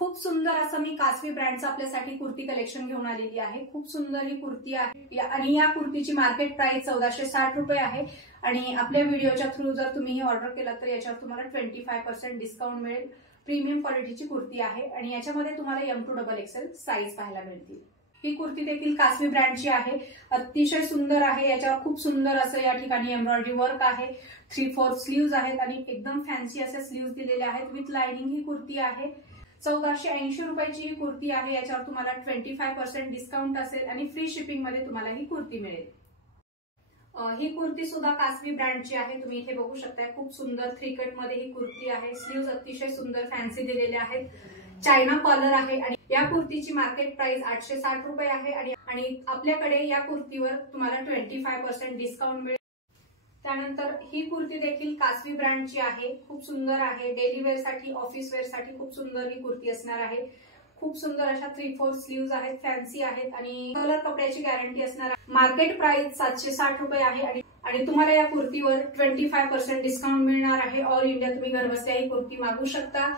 खूप सुंदर असं मी कासवी ब्रँडचं आपल्यासाठी कुर्ती कलेक्शन घेऊन आलेली आहे। खूप सुंदर ही कुर्ती आहे आणि या कुर्तीची मार्केट प्राइस 1460 रुपये आहे आणि आपल्या व्हिडिओच्या थ्रू जर तुम्ही ही ऑर्डर केला तर याच्यावर तुम्हाला 25% डिस्काउंट मिळेल। प्रीमियम क्वालिटीची कुर्ती आहे आणि याच्यामध्ये तुम्हाला M2 XXL साईज पाहायला मिळतील। ही कुर्ती देखील कासवी ब्रँडची आहे, अतिशय सुंदर आहे। याच्यावर खूप सुंदर असं या ठिकाणी एम्ब्रॉयडरी वर्क आहे, 3/4 स्लीव्ज आहेत आणि एकदम फॅन्सी असे स्लीव्ज दिलेले आहेत विथ लाइनिंग। ही कुर्ती आहे 1480 रुपयाची ही कुर्ती आहे। याच्यावर तुम्हाला 25% डिस्काउंट असेल आणि फ्री शिपिंग मध्ये तुम्हाला ही कुर्ती मिळेल। ही कुर्ती सुद्धा कासवी ब्रँडची आहे, तुम्ही इथे बघू शकता। खूप सुंदर 3 कट मध्ये ही कुर्ती आहे, स्लीव्ज अतिशय सुंदर फॅन्सी दिलेले आहेत, चायना कॉलर आहे आणि या कुर्तीची मार्केट प्राइस 860 रुपये आहे आणि आपल्याकडे या कुर्तीवर तुम्हाला 25% डिस्काउंट मिळेल। त्यानंतर ही कुर्ती देखील कासवी ब्रँडची आहे, खूप सुंदर आहे। डेली वेअर साठी, ऑफिस वेअर साठी खूप सुंदर ही कुर्ती असणार आहे। खूप सुंदर अशा 3/4 स्लीव्ज आहेत, फॅन्सी आहेत आणि कलर कपड्याची गॅरंटी असणार आहे। मार्केट प्राइस 760 रुपये आहे आणि तुम्हाला या कुर्तीवर 25% डिस्काउंट मिळणार आहे। ऑल इंडिया तुम्ही घरबसल्या ही कुर्ती मागवू शकता।